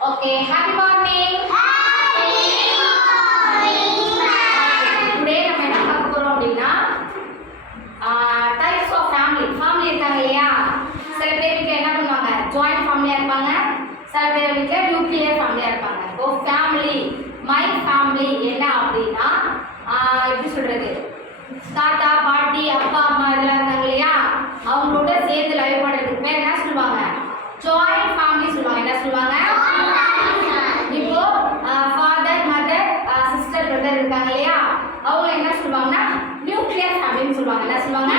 Okay, happy morning. Happy morning. Today நம்ம என்ன பார்க்க போறோம் அப்படினா types of family. Family இருக்காங்க இல்லையா? சில பேர் வீட்ல என்ன பண்ணுவாங்க? Joint family இருப்பாங்க. சில பேர் வீட்ல nuclear family இருப்பாங்க. So family, my family என்ன அப்படினா எப்படி சொல்றது? தாத்தா, பாட்டி, அப்பா, அம்மா இதெல்லாம் இருக்காங்க இல்லையா? அவங்களோட சேர்ந்து லைவ் பண்றதுக்கு பேர் என்ன சொல்லுவாங்க? Joint family சொல்லுவாங்க. என்ன சொல்லுவாங்க? இப்போ ஃபாதர் மதர் சிஸ்டர் பிரதர் இருக்காங்க இல்லையா அவங்க என்ன சொல்லுவாங்கன்னா நியூக்ளியர் ஃபேமிலின்னு சொல்லுவாங்க. என்ன சொல்லுவாங்க?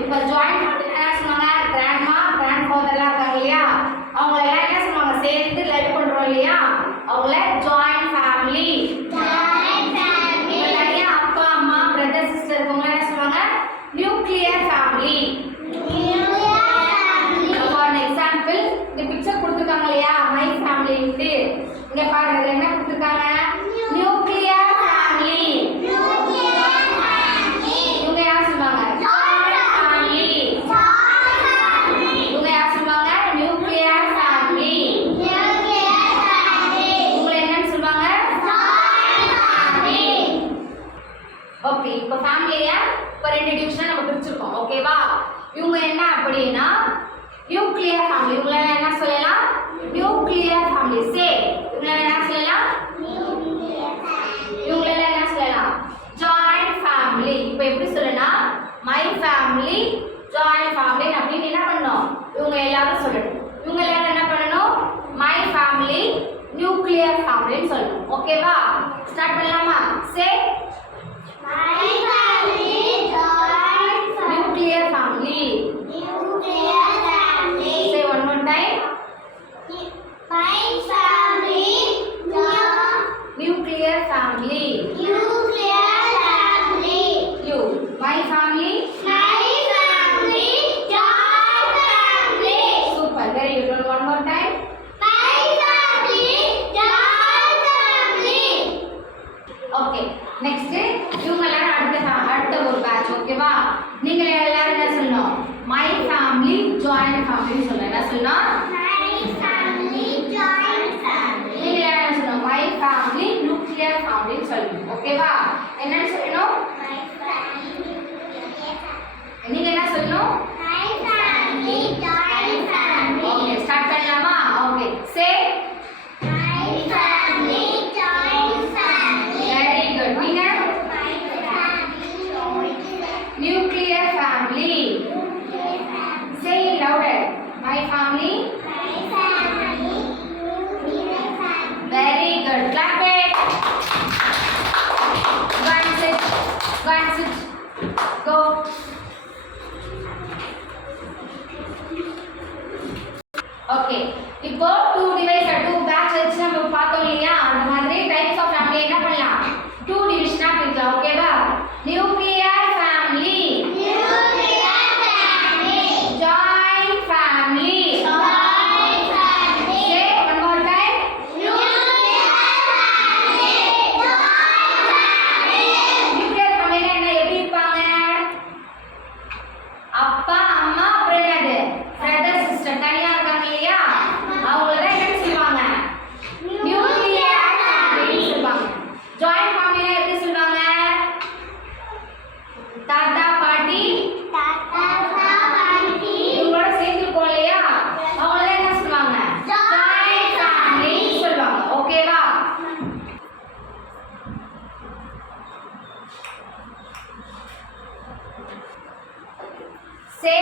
இப்போ ஜாயிண்ட் ஃபேமிலி என்ன சொல்லுவாங்க? கிராண்ட்மா கிராண்ட் ஃபாதர்லாம் இருக்காங்க இல்லையா அவங்க எல்லாம் என்ன சொல்லுவாங்க சேர்ந்து லைவ் பண்றோம் இல்லையா அவங்கள ஜாயிண்ட் ஃபேமிலி. நிறைய அப்பா அம்மா பிரதர் சிஸ்டர் இருக்கவங்க என்ன சொல்லுவாங்க? Nuclear family. எக்ஸாம்பிள் இந்த பிக்சர் கொடுத்துருக்காங்க இல்லையா மை ஃபேமிலின்ட்டு இங்க பாருங்க இதுல என்ன கொடுத்துருக்காங்க? Nuclear family. இவங்க யார் சொல்லுவாங்க? ஃபேமிலி. இவங்க யார் சொல்லுவாங்க? Nuclear family. இவங்க என்னன்னு சொல்லுவாங்க? ஃபேமிலி. ஓகே இப்போ ஃபேமிலியை இப்போ ரெண்டு டிவிஷன் நம்ம பிரிச்சிருக்கோம். ஓகேவா? இவங்க என்ன அப்படின்னா நியூக்ளியர் ஃபேமிலி. இவங்கள என்ன சொல்லலாம்? Nuclear family. சே இவங்கள என்ன சொல்லலாம்? இவங்கள என்ன சொல்லலாம்? Joint family. இப்போ எப்படி சொல்லலாம்? மை ஃபேமிலி ஜாயிண்ட் ஃபேமிலி அப்படின்னு என்ன பண்ணணும்? இவங்க எல்லாரும் சொல்லணும். இவங்க எல்லாரும் என்ன பண்ணணும்? மை ஃபேமிலி நியூக்ளியர் ஃபேமிலின்னு சொல்லணும். ஓகேவா? ஸ்டார்ட் பண்ணலாமா? சே My family joint nuclear family. nuclear family. Say one more time. My family Nuclear family. nuclear family. You. My family. My family joint family. Super. Very good. One more time. My family joint family. Okay. Next. இவங்க எல்லாரும் அடுத்த ஒரு பேட்ச். ஓகேவா? நீங்க எல்லாரும் என்ன சொல்லணும்? My family joint family சொல்லணும். என்ன சொல்லணும்? My family joint family. நீங்க என்ன சொல்லணும்? My family nuclear family சொல்லணும். ஓகேவா? என்னன்னு சொல்லணும்? My family nuclear family. நீங்க என்ன சொல்லணும்? My family joint family. Okay. Start பண்ணலாமா? Okay. Say My family joint family. very good. நீங்க My family joint family. nuclear family. Nuclear family. Say it louder. My family. My family nuclear family. Very good. Clap it. Go and sit. Go and sit. Go. Okay. இப்போ 2 division 2 batch வச்சு நம்ம பார்த்தோம் இல்லையா அந்த மாதிரி types of family என்ன பண்ணலாம் 2 டிவிஷனா பிரிக்கலாம். ஓகேவா? Nuclear family, Nuclear family. Joint family. Joint family. Say one more time. Nuclear family. Joint family. Nuclear ஃபேமிலினா என்ன எப்படி இருப்பாங்க? அப்பா அம்மா அப்புறம் என்னது பிரதர் சிஸ்டர் தனியா இருக்காங்க இல்லையா அவங்கள தான் என்ன சொல்லுவாங்க? நியூக்ளியர் ஃபேமிலி சொல்லுவாங்க. ஜாயிண்ட் ஃபேமிலினா எப்படி சொல்லுவாங்க? தாத்தா பாட்டி தாத்தா பாட்டி. இவங்களோட சேர்ந்து இருக்கோம் இல்லையா அவங்கள தான் என்ன சொல்லுவாங்க? ஜாயிண்ட் ஃபேமிலி சொல்லுவாங்க. ஓகேவா? Say